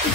Welcome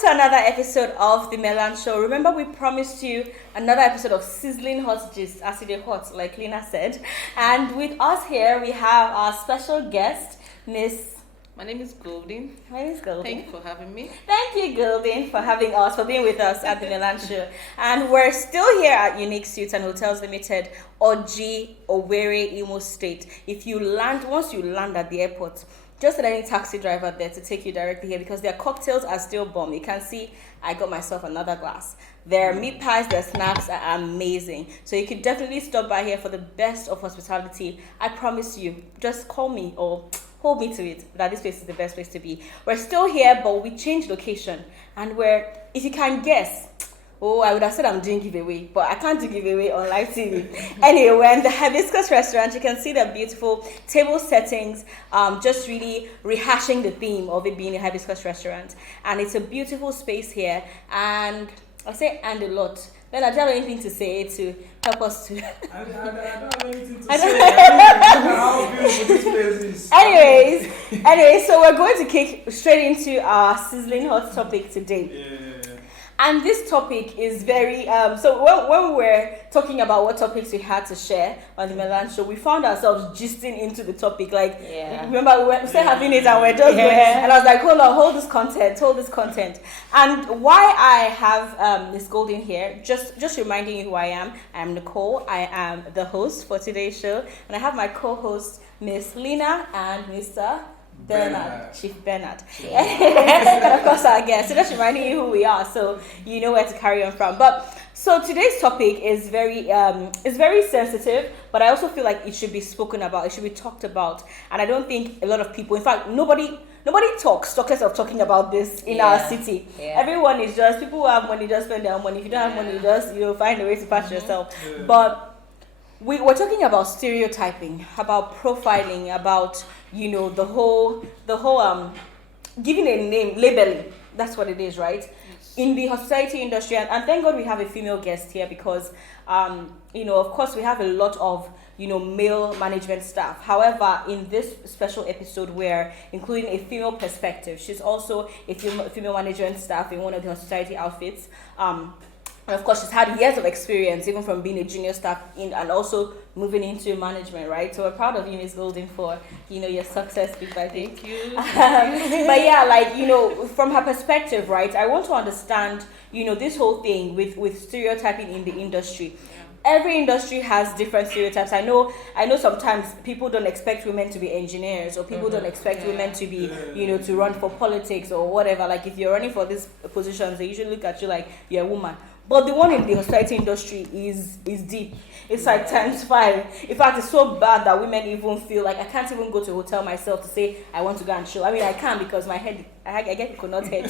to another episode of The Melan Show. Remember, we promised you another episode of sizzling hot gist, as it is hot, like Lena said. And with us here, we have our special guest, Miss... My name is Golden. My name is Golden. Thank you for having me. Thank you, Golden, for having us, for being with us at The Melan Show. And we're still here at Unique Suites and Hotels Limited, Oji, Owerri, Imo State. Once you land at the airport, just let any taxi driver there to take you directly here because their cocktails are still bomb. You can see I got myself another glass. Their meat pies, their snacks are amazing. So you could definitely stop by here for the best of hospitality. I promise you, just call me or hold me to it that this place is the best place to be. We're still here, but we changed location. And if you can guess, I would have said I'm doing giveaway, but I can't do giveaway on live TV. Anyway, we're in the Hibiscus restaurant. You can see the beautiful table settings, just really rehashing the theme of it being a Hibiscus restaurant. And it's a beautiful space here. And I say and a lot. Then I don't have anything to say to help us to... I don't have anything to say. How beautiful this place is. Anyways, so we're going to kick straight into our sizzling hot topic today. Yeah. And this topic is very, so when we were talking about what topics we had to share on the Melan Show, we found ourselves gisting into the topic. Remember, we were still having it and we're just going, and I was like, hold this content. And why I have Miss Golden here, just reminding you who I am. I'm Nicole. I am the host for today's show. And I have my co-host, Miss Lena and Mr. Chief Bernard. And of course our guest. So that's reminding you who we are, so you know where to carry on from. But so today's topic is very sensitive, but I also feel like it should be spoken about, it should be talked about. And I don't think a lot of people, in fact, nobody talks of talking about this in our city. Everyone is just, people who have money just spend their money. If you don't have money, just find a way to patch yourself. But we're talking about stereotyping, about profiling, about the whole giving a name, labeling. That's what it is, right? Yes. In the hospitality industry, and thank God we have a female guest here because of course we have a lot of male management staff. However, in this special episode, we're including a female perspective. She's also a female management staff in one of the hospitality outfits. And of course, she's had years of experience, even from being a junior staff and also moving into management, right? So we're proud of you, Ms. Golden, for, your success bit by bit. Thank you. But yeah, from her perspective, right, I want to understand, this whole thing with stereotyping in the industry. Every industry has different stereotypes. I know sometimes people don't expect women to be engineers, or people don't expect women to be, to run for politics or whatever. Like if you're running for these positions, they usually look at you like you're a woman. But the one in the hospitality industry is deep. It's like times 5. In fact, it's so bad that women even feel like I can't even go to a hotel myself to say I want to go and chill. I mean, I can because my head, I get coconut head.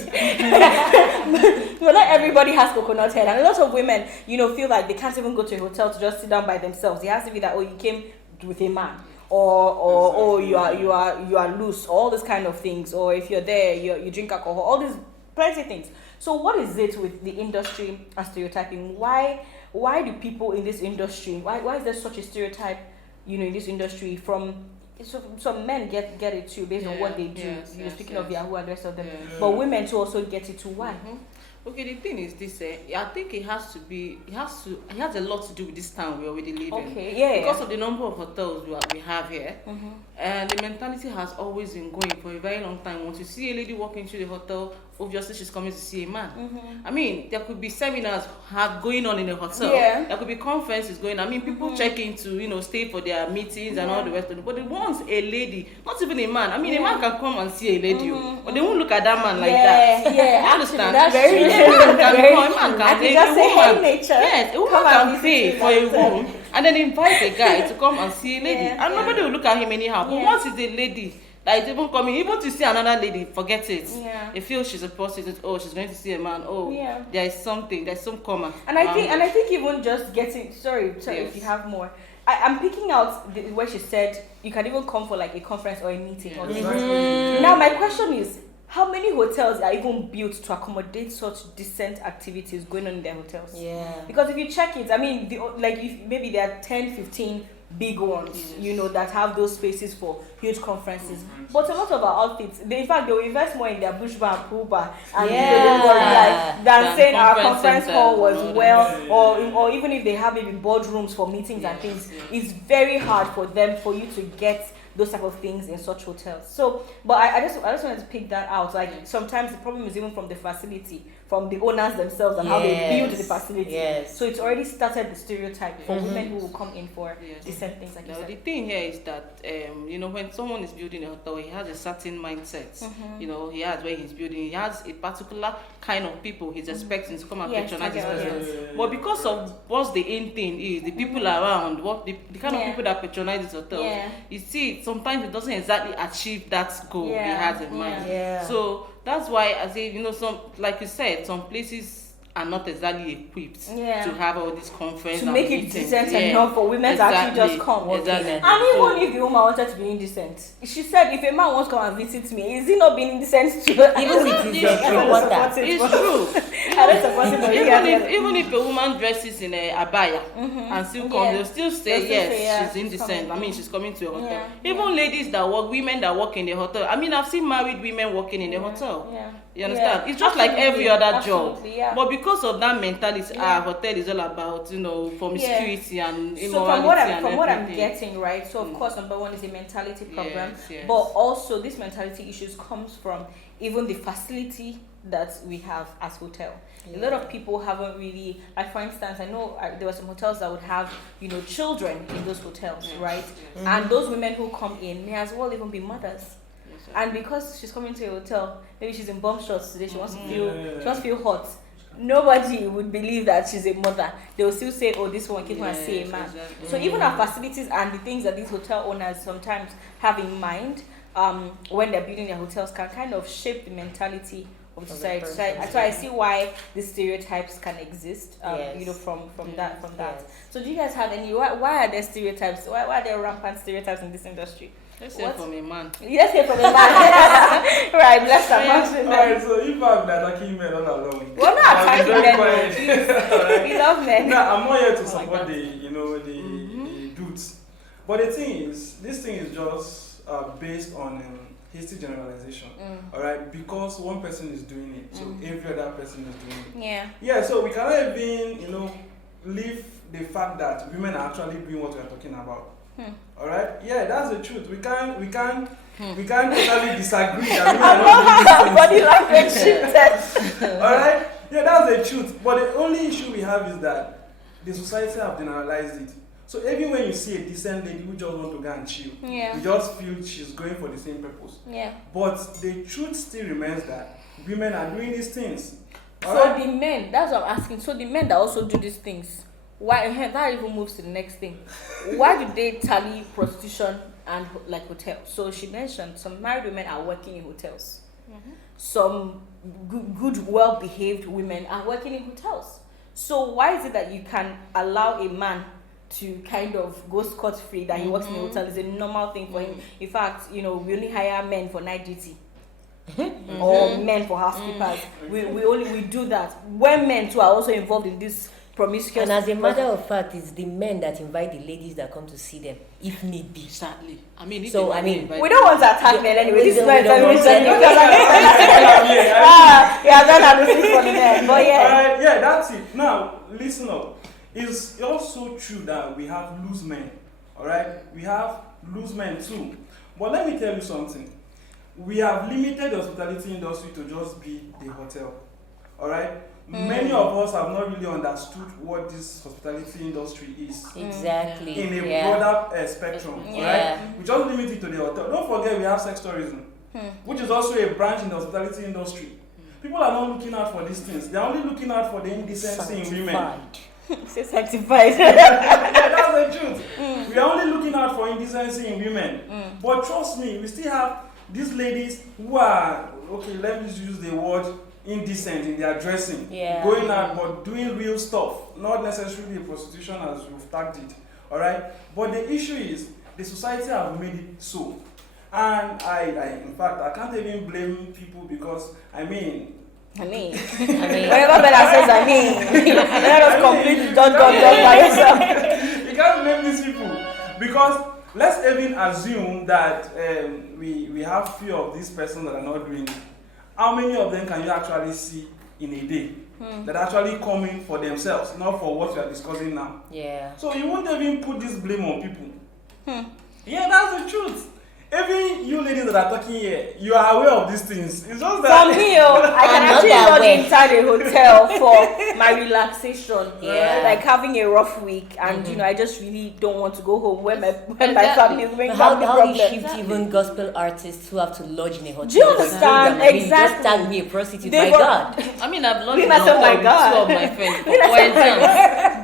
But not everybody has coconut head. And a lot of women, feel like they can't even go to a hotel to just sit down by themselves. It has to be that, you came with a man. Or you are loose, all these kind of things. Or if you're there, you drink alcohol, all these plenty of things. So what is it with the industry and stereotyping? Why do people in this industry, why is there such a stereotype, in this industry some men get it too based on what they do. Speaking of Yahoo and the rest of them. But women too also get it too. Why? Okay, the thing is this, I think it has a lot to do with this town we already live in. Okay, yeah. Because of the number of hotels we have here, and the mentality has always been going for a very long time. Once you see a lady walk into the hotel, obviously she's coming to see a man. I mean, there could be seminars going on in a hotel. There could be conferences going on. I mean, people check in to, stay for their meetings and all the rest of it. But once a lady, not even a man, I mean, a man can come and see a lady, but they won't look at that man like that. Yeah, I understand. That's very true. A man can say, hey, nature. Yes, a woman can pay for a room and then invite a guy to come and see a lady. And nobody will look at him anyhow. But once it's a lady, like even coming, even to see another lady, forget it. They feel she's a prostitute. Oh, she's going to see a man. Oh, there is something. There's some comma. And I think even just getting. Sorry, if you have more. I'm picking out where she said you can even come for like a conference or a meeting. Now my question is, how many hotels are even built to accommodate such decent activities going on in their hotels? Yeah. Because if you check it, I mean, maybe there are 10, 15 big ones, that have those spaces for huge conferences. But a lot of our outfits, in fact, they will invest more in their bush bar and pool bar and than saying our conference hall was well, or even if they have maybe boardrooms for meetings and things, it's very hard for you to get those type of things in such hotels. So, but I just wanted to pick that out. Like sometimes the problem is even from the facility, from the owners themselves and how they build the facility. Yes. So it's already started the stereotype for women who will come in for decent things like that. The thing here is that when someone is building a hotel, he has a certain mindset. He has where he's building. He has a particular kind of people he's expecting to come and patronize his business. But because of what's the end thing is, the people around, what the kind of people that patronize his hotel, you see, sometimes it doesn't exactly achieve that goal he has in mind. Yeah. So that's why I say, some, like you said, some places are not exactly equipped to have all these conferences to make it decent enough for women to actually just come. Exactly. And even if the woman wanted to be indecent, she said, if a man wants to come and visit me, is he not being indecent to her? Even with his it's true. I don't support it. Even if a woman dresses in a abaya and still comes, they'll still say yes, she's indecent. I mean, she's coming to a hotel. Even ladies that work, women that work in the hotel. I mean, I've seen married women working in the hotel. You understand? It's just like every other job. But because of that mentality, our hotel is all about, promiscuity and immorality. So from what I'm getting, right? So of course, number one is a mentality problem, but also this mentality issues comes from even the facility that we have as hotel. A lot of people haven't really, like for instance, I know there were some hotels that would have, children in those hotels, right? And those women who come in may as well even be mothers. And because she's coming to a hotel, maybe she's in bomb shorts today, she wants to feel hot. Nobody would believe that she's a mother. They will still say, oh, this one keep her see a man. Exactly. So even our facilities and the things that these hotel owners sometimes have in mind when they're building their hotels can kind of shape the mentality of society. So I see why these stereotypes can exist, from that. Yes. So do you guys have any, why are there stereotypes? Why are there rampant stereotypes in this industry? Let's hear from a man. Let's hear from a man. Right, bless them. Alright, so if I've been attacking men all along, we're not attacking men. We love men. No, I'm not here to support the dudes. But the thing is, this thing is just based on hasty generalization. Alright, because one person is doing it, so every other person is doing it. Yeah, so we cannot even, leave the fact that women are actually doing what we are talking about. All right. Yeah, that's the truth. We can't totally disagree. Body language shifted. All right. Yeah, that's the truth. But the only issue we have is that the society have generalized it. So even when you see a decent lady who just want to go and chill, you just feel she's going for the same purpose. But the truth still remains that women are doing these things. So the men, that's what I'm asking. So the men that also do these things, why that even moves to the next thing? Why do they tally prostitution and like hotels? So she mentioned some married women are working in hotels. Some good, well-behaved women are working in hotels. So why is it that you can allow a man to kind of go scot-free that he works in a hotel? Is a normal thing for him. In fact, we only hire men for night duty. Or men for housekeepers. We do that. When men too are also involved in this promiscuous. And as a matter of fact, it's the men that invite the ladies that come to see them, if need be. Sadly. I mean, we don't want to attack men anyway. This is not a television. Don't have to speak for the men. But yeah, that's it. Now, listen up. It's also true that we have loose men. Alright? We have loose men too. But let me tell you something. We have limited the hospitality industry to just be the hotel. Alright? Many of us have not really understood what this hospitality industry is. Exactly. In a broader spectrum. Right? We just limit it to the hotel. Don't forget we have sex tourism, which is also a branch in the hospitality industry. People are not looking out for these things. They're only looking out for the indecency in women. Say sanctified. Yeah, that's the truth. We are only looking out for indecency in women. But trust me, we still have these ladies who are, okay, let me use the word indecent in their dressing, going out but doing real stuff, not necessarily prostitution as we've tagged it. Alright? But the issue is the society have made it so. And in fact, I can't even blame people because, whenever Bella says let us complete don't by yourself. You can't blame these people because let's even assume that we have few of these persons that are not doing it. How many of them can you actually see in a day that are actually coming for themselves, not for what we are discussing now? Yeah. So you won't even put this blame on people. Yeah, that's the truth. Even you ladies that are talking here, you are aware of these things. It's just that. For me, I can actually lodge inside a hotel for my relaxation. Yeah. Like having a rough week, and I just really don't want to go home when my family is making family How problems. do you shift even gospel artists who have to lodge in a hotel? Do you understand? Exactly. Exactly. Just tag me a prostitute. My God. I mean, I've lodged Me in a myself, hotel my with God. two of my friends for exams.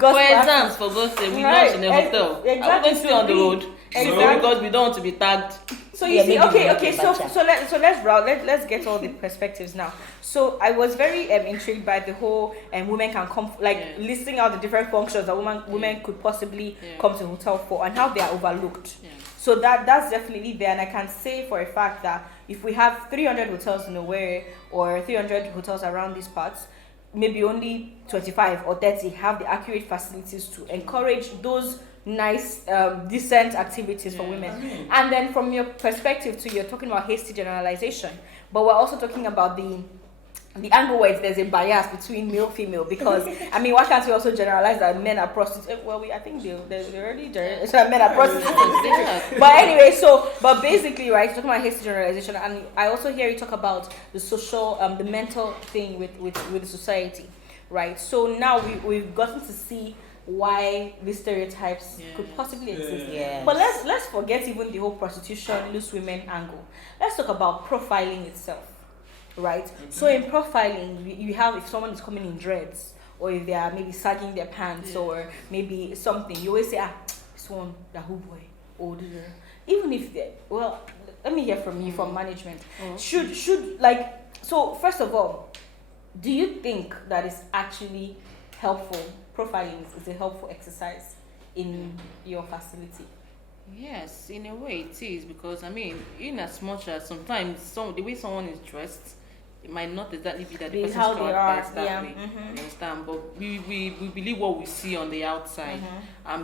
Gospel For exams, for God's sake, we lodged in a hotel. Exactly. I'm going to stay on the road. Exactly. Because we don't want to be tagged. So you see, okay. So let's get all the perspectives now. So I was very intrigued by the whole women can come, listing out the different functions that women could possibly come to a hotel for and how they are overlooked. Yeah. So that's definitely there, and I can say for a fact that if we have 300 hotels in Owerri or 300 hotels around these parts, maybe only 25 or 30 have the accurate facilities to encourage those nice decent activities for women. And then from your perspective too, you're talking about hasty generalization, but we're also talking about the angle where there's a bias between male female, because why can't we also generalize that men are prostitutes? Well, I think they already generalize that men are prostitutes. But anyway, but basically, right, talking about hasty generalization, and I also hear you talk about the social the mental thing with the society, right? So now we've gotten to see why these stereotypes could possibly exist. Yeah. But let's forget even the whole prostitution, loose women angle. Let's talk about profiling itself, right? So in profiling, you have if someone is coming in dreads, or if they are maybe sagging their pants, or maybe something, you always say, this one, the who boy, or even if they, let me hear from you from management. Should so first of all, do you think that is actually helpful? Profiling is a helpful exercise in your facility? Yes, in a way it is, because in as much as sometimes the way someone is dressed, it might not exactly be that the person's character is that way. You understand? But we believe what we see on the outside.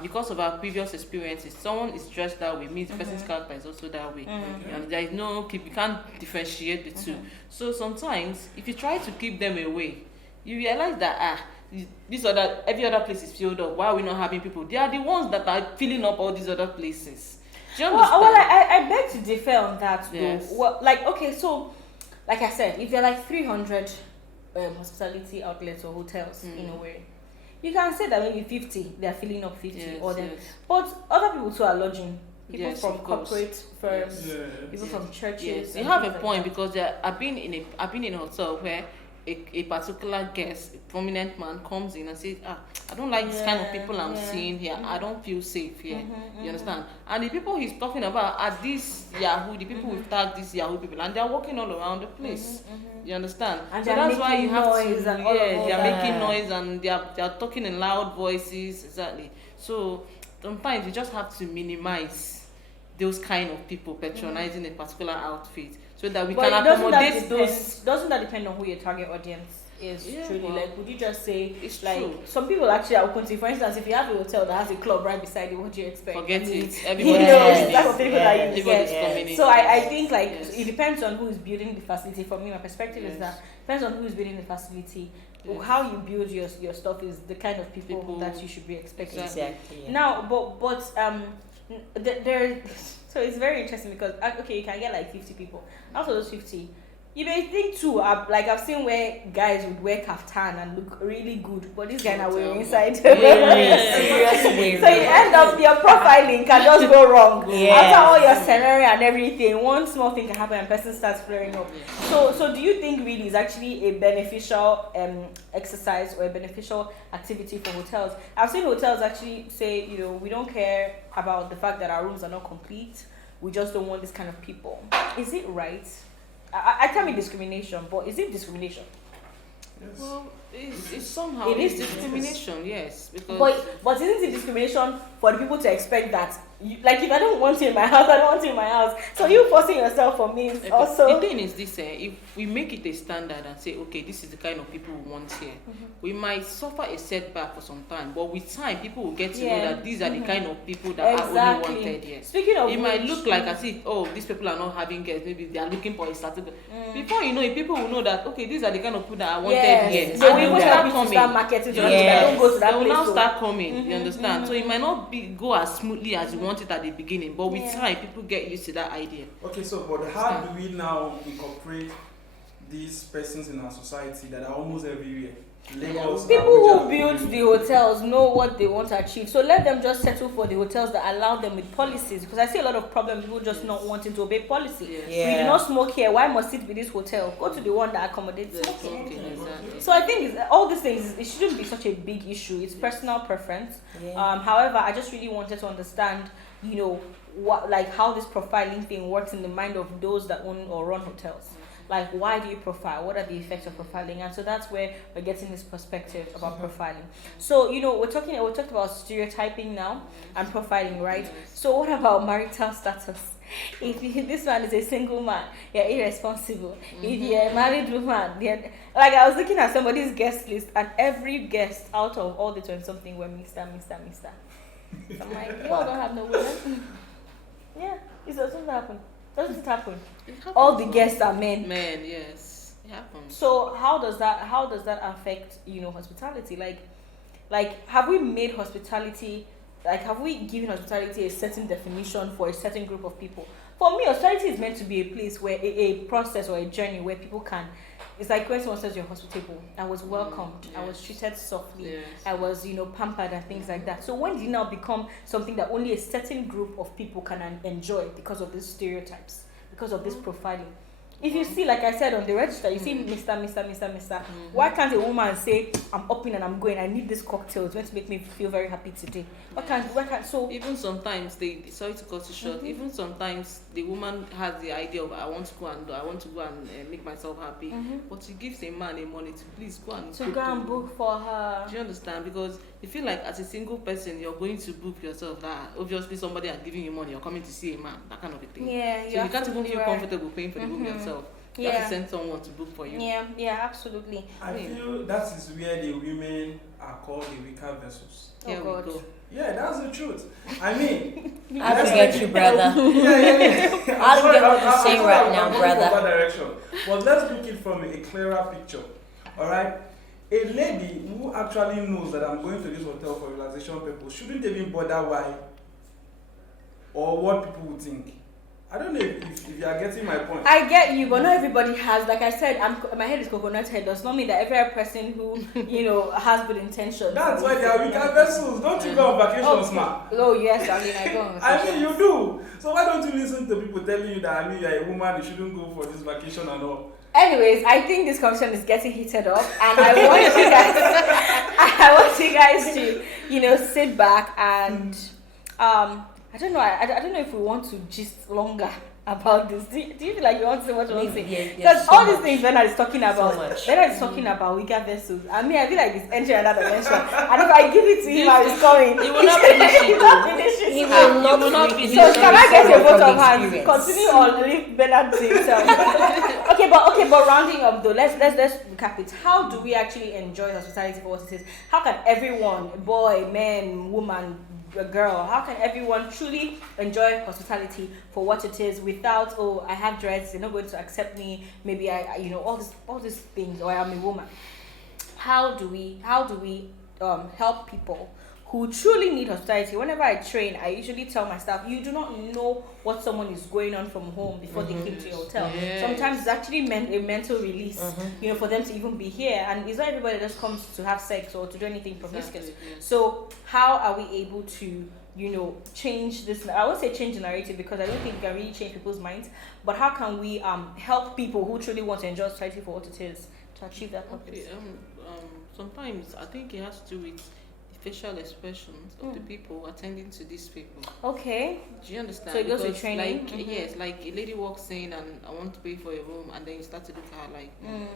Because of our previous experiences, someone is dressed that way means the person's character is also that way. And there is we can't differentiate the two. So sometimes if you try to keep them away, you realize that every other place is filled up. Why are we not having people? They are the ones that are filling up all these other places. Do you understand? Well, I beg to differ on that though. Yes. Well, so like I said, if there are 300 hospitality outlets or hotels in a way, you can say that maybe 50 they are filling up 50 or them. But other people too are lodging. People from corporate firms, people from churches. Yes, you have a point, because I've been in a hotel where a particular guest, a prominent man, comes in and says, I don't like this kind of people I'm seeing here. I don't feel safe here. You understand? And the people he's talking about are these Yahoo, the people who've tagged these Yahoo people, and they're walking all around the place. You understand? And so that's why you have to, they're making noise, and they're talking in loud voices. Exactly. So sometimes you just have to minimize those kind of people patronizing a particular outfit, so that we can accommodate those. Doesn't that depend on who your target audience is? Truly, would you just say it's like true. Some people actually are open to, for instance, if you have a hotel that has a club right beside it, what do you expect? Forget it. Everybody's coming in. So I think it depends on who is building the facility. For me, my perspective is that depends on who is building the facility. How you build your stuff is the kind of people that you should be expecting. Exactly. Yeah. Now, but so it's very interesting because you can get 50 people. Out of those 50, you may think too, I've seen where guys would wear kaftan and look really good, but this guy now wearing inside. So you end up, your profiling can just go wrong. After all your salary and everything, one small thing can happen and person starts flaring up. So do you think really is actually a beneficial exercise or a beneficial activity for hotels? I've seen hotels actually say, we don't care about the fact that our rooms are not complete. We just don't want this kind of people. Is it right? I can't be discrimination, but is it discrimination? Yes. Well, it's somehow it is discrimination, yes. Because but isn't it discrimination for the people to expect that like if I don't want you in my house, I don't want you in my house. So you forcing yourself for me is also. The thing is this: if we make it a standard and say, okay, this is the kind of people we want here, we might suffer a setback for some time, but with time, people will get to know that these are the kind of people that are only wanted here. Speaking of, it might look like as if these people are not having guests. Maybe they are looking for a certain. Before you know it, people will know that okay, these are the kind of people that are wanted here. So we will will start coming. Start marketing to don't go to that they will place. now start coming. You understand? So it might not go as smoothly as you want it at the beginning, but with time, people get used to that idea. Okay, so but how do we now incorporate these persons in our society that are almost everywhere? Lagos, people Abuja, who build the hotels know what they want to achieve, so let them just settle for the hotels that allow them with policies, because I see a lot of problems, people just not wanting to obey policy. We do not smoke here, why must it be this hotel? Go to the one that accommodates smoking. Exactly. So I think all these things, it shouldn't be such a big issue. It's personal preference. However, I just really wanted to understand, what, like, how this profiling thing works in the mind of those that own or run hotels. Like, why do you profile? What are the effects of profiling? And so that's where we're getting this perspective about profiling. So, we talked about stereotyping now and profiling, right? So what about marital status? If this man is a single man, you're irresponsible. If you're a married woman, like I was looking at somebody's guest list, and every guest out of all the 20-something were Mr. So I'm like, you all don't have no women. Yeah, it doesn't happen. Doesn't it happen? All the guests are men. Men, yes, it happens. So how does that affect hospitality? Like have we made hospitality, like have we given hospitality a certain definition for a certain group of people? For me, hospitality is meant to be a place where a process or a journey where people can. It's like when someone says you're hospitable, I was welcomed, I was treated softly, I was, pampered and things like that. So when did it now become something that only a certain group of people can enjoy because of these stereotypes, because of this profiling? If you see, like I said on the register, you see Mr. Why can't a woman say, I'm upping and I'm going, I need this cocktail, it's going to make me feel very happy today? So even sometimes sorry to cut you short, even sometimes the woman has the idea of I want to go and make myself happy, but she gives a man a money to please go and book for her. Do you understand? Because you feel like as a single person you're going to book yourself, that obviously somebody is giving you money, you're coming to see a man, that kind of a thing. So you can't even feel comfortable paying for the book yourself. You have to send someone to book for you. Yeah, absolutely. I feel that is where the women are called the weaker vessels. Here we go. Yeah, that's the truth. I mean, I get you, brother. I'll get what you're saying right now, brother. That direction. But let's look it from a clearer picture. All right. A lady who actually knows that I'm going to this hotel for relaxation purpose shouldn't even bother why or what people would think. I don't know if you are getting my point. I get you, but not everybody has. Like I said, my head is coconut head. Does not mean that every person who has good intentions. That's why they are weaker vessels. Don't you go on vacations, man? Oh yes, I go on vacations. I mean, you do. So why don't you listen to people telling you that you're a woman, you shouldn't go for this vacation and all? Anyways, I think this conversation is getting heated up, and I want you guys to sit back and I don't know. I don't know if we want to gist longer about this. Do you feel like you want to say what you want to say? Because all these things Bernard is talking about, Bernard is talking about weaker vessels. I mean, I feel like it's entering another dimension. And if I give it to him, it's coming. He will not finish it. He will not finish it. So can I get a vote of hands? Continue or leave Bernard to himself? Okay, but rounding up though, let's recap it. How do we actually enjoy hospitality for what it is? How can everyone, boy, man, woman, a girl, how can everyone truly enjoy hospitality for what it is without, I have dreads, they're not going to accept me, maybe I all these things, or I'm a woman? How do we help people who truly need hospitality? Whenever I train, I usually tell my staff, you do not know what someone is going on from home before they came to your hotel. Sometimes it's actually a mental release, for them to even be here. And it's not everybody that just comes to have sex or to do anything promiscuous. So how are we able to, change this? I won't say change the narrative, because I don't think we can really change people's minds. But how can we help people who truly want to enjoy hospitality for what it is to achieve that purpose? Sometimes I think it has to do with facial expressions of the people attending to these people. Okay. Do you understand? So it goes with Because, training? like, yes, like a lady walks in and I want to pay for a room, and then you start to look at her like, oh my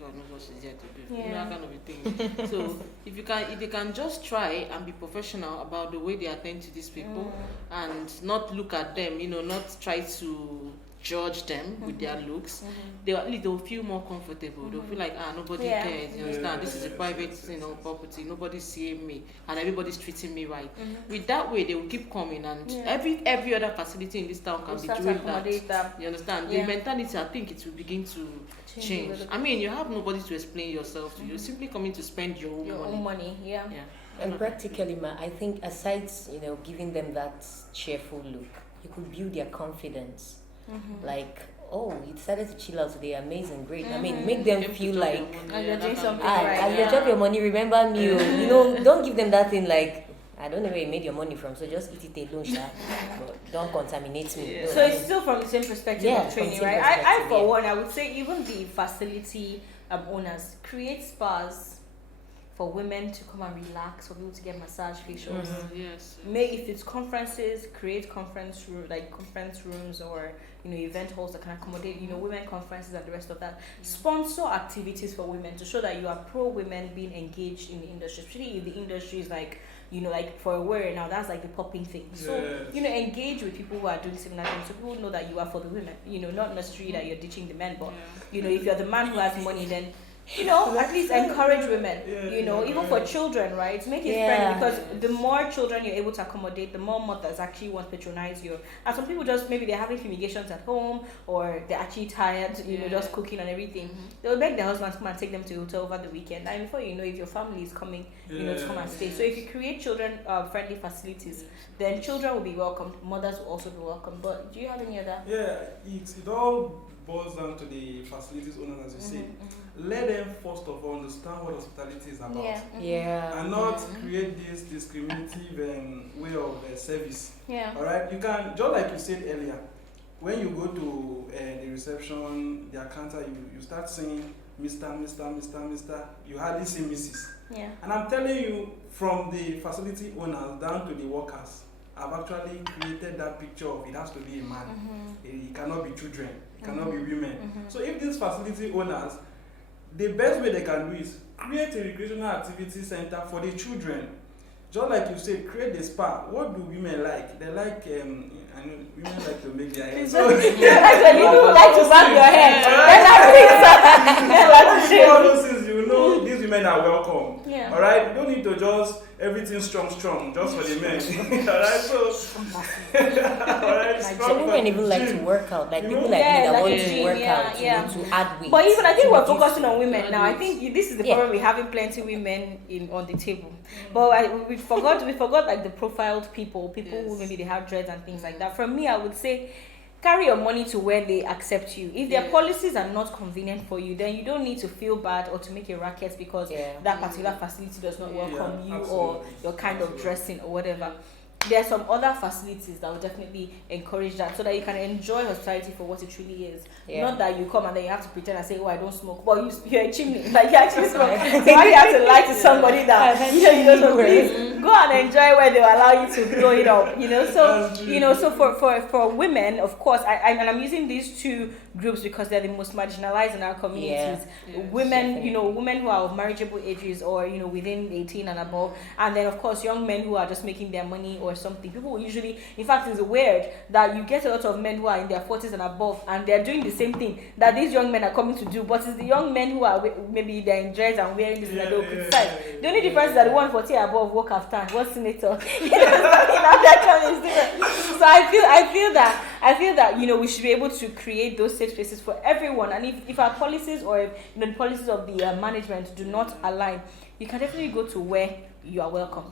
God knows what she's here to do. You know, that kind of a thing. So if they can just try and be professional about the way they attend to these people, and not look at them, you know, not try to judge them with their looks, they'll feel more comfortable. They'll feel like, nobody cares. You understand? This is a private, property. Nobody's seeing me, and everybody's treating me right. With that way, they will keep coming, and every other facility in this town can be doing that. You understand? The mentality, I think, it will begin to change. I mean, you have nobody to explain yourself to. You're simply coming to spend your own money. Yeah. And practically, I think aside, giving them that cheerful look, you could build their confidence. Like, oh, you decided to chill out today, amazing, great. I mean, make them feel like you're doing something as you drop your money, remember me. Don't give them that thing like, I don't know where you made your money from, so just eat it alone, but don't contaminate me. So it's still from the same perspective of training, right? I for one, I would say even the facility owners create spas for women to come and relax, for people to get massage, facials. Yes. If it's conferences, create conference rooms, or event halls that can accommodate women conferences and the rest of that. Sponsor activities for women to show that you are pro women being engaged in the industry, especially if the industry is like for a while now, that's like the popping thing. So engage with people who are doing similar things, so people know that you are for the women. Not necessarily that you're ditching the men, but if you're the man who has money, then at least encourage women, even for children, right? Make it friendly, because the more children you're able to accommodate, the more mothers actually want to patronize you. And some people just, maybe they're having fumigations at home, or they're actually tired, just cooking and everything. They'll beg their husbands to come and take them to the hotel over the weekend. And before you know, if your family is coming, to come and stay. So if you create children friendly facilities, then children will be welcomed, mothers will also be welcomed. But do you have any other? Yeah, it all boils down to the facilities owners, as you say. Let them first of all understand what hospitality is about. And not create this discriminative way of service. Alright, you can, just like you said earlier, when you go to the reception, the counter, you start saying Mr. You hardly see Mrs. And I'm telling you, from the facility owners down to the workers, I've actually created that picture of it has to be a man. It cannot be children. It cannot be women. So if these facility owners, the best way they can do is create a recreational activity center for the children. Just like you said, create a spa. What do women like? They like, I know women like to make their hair. So you like to bang your head. All those things, these women are welcome. Alright, you don't need to just everything strong, just for the men. Alright, so women even like to work out, like people like me that want to work out, to add weight. But even I think we're focusing on women now. I think this is the problem, we're having plenty women on the table. But we forgot like the profiled people who maybe they have dreads and things like that. From me, I would say, carry your money to where they accept you. If their policies are not convenient for you, then you don't need to feel bad or to make a racket because that particular facility does not welcome you, or your kind of dressing or whatever. There are some other facilities that will definitely encourage that, so that you can enjoy hospitality for what it truly is. Not that you come and then you have to pretend and say, I don't smoke. But you're a chimney, like you actually smoke. So why you have to lie to somebody that you don't know? Please go and enjoy where they will allow you to blow it up. So for women, of course, I'm using these two groups because they're the most marginalized in our communities. Women, women who are of marriageable ages, or within 18 and above, and then of course young men who are just making their money or something. People usually, in fact, it's weird that you get a lot of men who are in their 40s and above, and they're doing the same thing that these young men are coming to do, but it's the young men who are maybe they're in dress and wearing this and they'll criticize. The only difference is that the one 40 above work after what's senator. So I feel that we should be able to create those safe spaces for everyone, and if our policies or if the policies of the management do not align, you can definitely go to where you are welcome.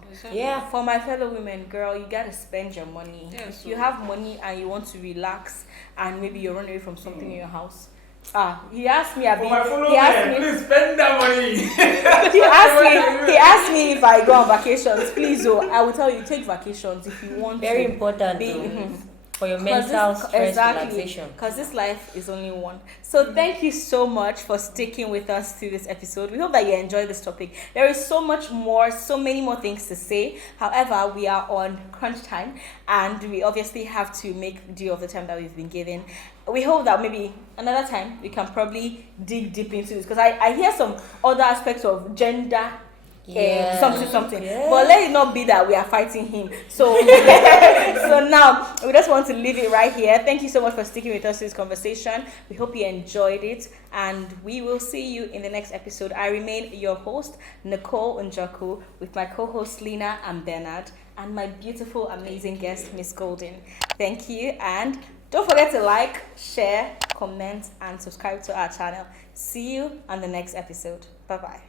For my fellow women, girl, you gotta spend your money. If you have money and you want to relax, and maybe you run away from something in your house. He asked me. Please spend that money. He asked me if I go on vacations. Please, I will tell you, take vacations if you want. Very important. For your mental stress relaxation. Because this life is only one. So thank you so much for sticking with us through this episode. We hope that you enjoyed this topic. There is so much more, so many more things to say. However, we are on crunch time and we obviously have to make do of the time that we've been given. We hope that maybe another time we can probably dig deep into this because I hear some other aspects of gender something. Yeah. But let it not be that we are fighting him. So so now we just want to leave it right here. Thank you so much for sticking with us in this conversation. We hope you enjoyed it and we will see you in the next episode. I remain your host, Nicole Njoku, with my co-hosts Lena and Bernard and my beautiful, amazing guest, Miss Golden. Thank you and don't forget to like, share, comment and subscribe to our channel. See you on the next episode. Bye-bye.